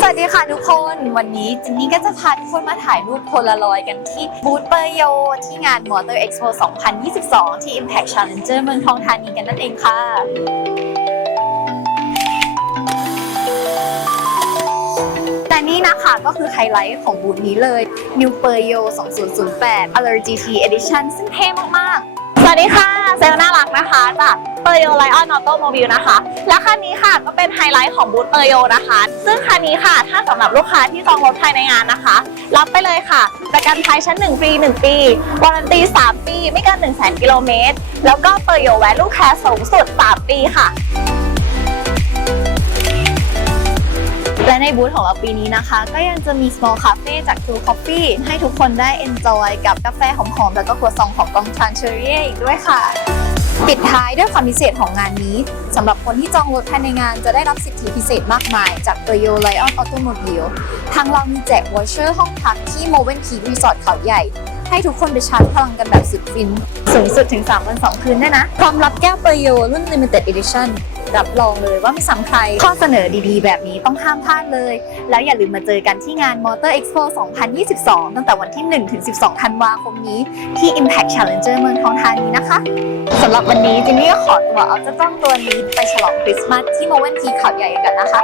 สวัสดีค่ะทุกคนวันนี้จินนี่ก็จะพาทุกคนมาถ่ายรูปโพลารอยด์กันที่บูธเปอร์โย ที่งาน Motor Expo 2022 ที่ Impact Challenger เมืองทองธานีกันนั่นเองค่ะ แต่นี่นะคะก็คือไฮไลท์ของบูธนี้เลย New p e r y o 2008 Alert GT Edition ซึ่งเท่มากส วัสดีค่ะ เซลลน่ารักนะคะจากเปอร์โยไลออนออโตโมบิลนะคะ และคันนี้ค่ะก็เป็นไฮไลท์ของบูธเปอร์โยนะคะ ซึ่งคันนี้ค่ะถ้าสำหรับลูกค้าที่จองรถภายในงานนะคะ รับไปเลยค่ะ ประกันภัยชั้น1ฟรี1 ปี วารันตี 3 ปี ไม่เกิน1 0 0 0 0 0กิโลเมตร แล้วก็เปอร์โยแวลูแคร์สูงสุด 3 ปีค่ะ และในบูธของเราปีนี้นะคะ ก็ยังจะมี small cafe จาก True Coffee ให้ทุกคนได้ enjoy กับกาแฟหอมๆ แล้วก็ครัวซองของกองทรานเชอรี่อีกด้วยค่ะ ปิดท้ายด้วยความพิเศษของงานนี้สำหรับคนที่จองรถภายในงานจะได้รับสิทธิพิเศษมากมายจาก t o y o Lion Automobile ทางเรามีแจกวอเชอร์ห้องพักที่ m o v e n Peak Resort เขาใหญ่ ให้ทุกคนไปชาร์จพลังกันแบบสุดฟิน สูงสุดถึง 3 วัน 2 คืนได้นะ พร้อมรับแก้วเปโยรุ่น Limited Edition รับรองเลยว่าไม่ซ้ำใคร ข้อเสนอดีๆ แบบนี้ต้องห้ามพลาดเลย แล้วอย่าลืมมาเจอกันที่งาน Motor Expo 2022 ตั้งแต่วันที่1ถึง12 ธันวาคมนี้ ที่ Impact Challenger เมืองทองธานีนะคะ สำหรับวันนี้จินนี่ก็ขอตัวเอาเจ้าจ้องตัวนี้ไปฉลองคริสต์มาสที่โมเวนทีเขาใหญ่กันนะคะ